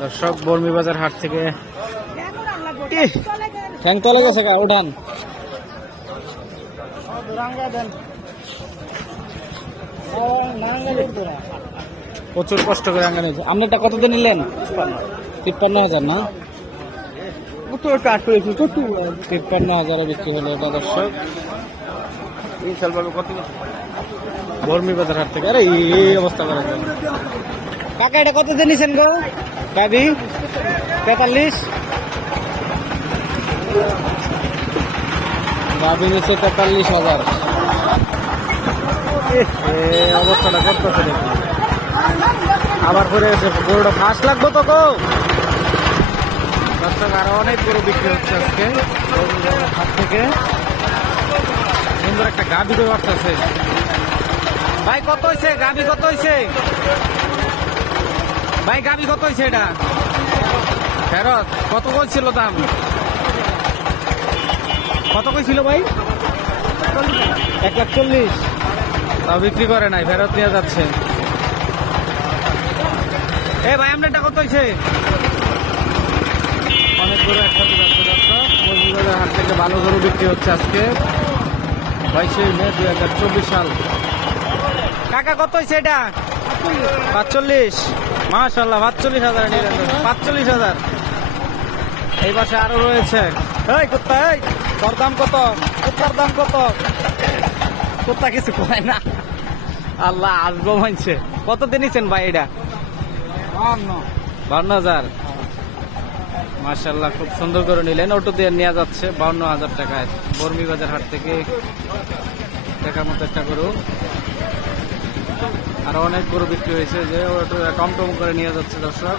দর্শক বর্মি বাজার হাট থেকে ঠ্যাং তলে গেছে কা উঠান। প্রচুর কষ্ট করে আঙ্গা নিয়েছে। আপনারটা কত দিয়ে নিলেন? তিপ্পান্ন হাজার, না? তিপ্পান্ন হাজারে বিক্রি হলো এটা, দর্শক। বর্মি বাজার হাট থেকে। আরে, এই- অবস্থা করা কাকা, এটা কত দিয়ে নিছেন গো? গাবি তেতাল্লিশ। গাবি নিচ্ছে তেতাল্লিশ হাজার। অবস্থাটা করতেছে দেখি। আবার করে এসে গরুটা ফাঁস লাগবো তো গো। দর্শক আরও অনেক গরু বিক্রি হচ্ছে আজকে। হাট থেকে। সুন্দর একটা গাবি গরু আসতেছে ভাই কত হয়েছে গাবি কত হয়েছে ভাই গাবি কত হয়েছে এটা? ফেরত কত কইছিল দাম? কত কইছিল ভাই? এক লাখ চল্লিশ তাও বিক্রি করে নাই ফেরত নিয়ে যাচ্ছে। এ ভাই আপনারটা কত হয়েছে অনেক গরু একসাথে যাচ্ছে দর্শক। থেকে ভালো গরু বিক্রি হচ্ছে আজকে। বাইশে মে দুই হাজার চব্বিশ সাল। কাকা কত হয়েছে এটা? পাঁচচল্লিশ। মাশাল্লাহ পাঁচচল্লিশ হাজার পাঁচচল্লিশ হাজার। এই পাশে আরও রয়েছে। এই কুত্তা এই তোর দাম কত? কুত্তার দাম কত? কুত্তা কিছু কয় না। আল্লাহ আসব মানছে কত নিছেন ভাই এটা? বান্ন হাজার। মাশাল্লাহ খুব সুন্দর করে নিলেন। অটো দিয়ে নেওয়া যাচ্ছে বাউন্ন হাজার টাকায়। বর্মি বাজার হাট থেকে দেখার মতো একটা গরু। আরও অনেক গরু বিক্রি হয়েছে যে ওটা টমটম করে নিয়ে যাচ্ছে দর্শক।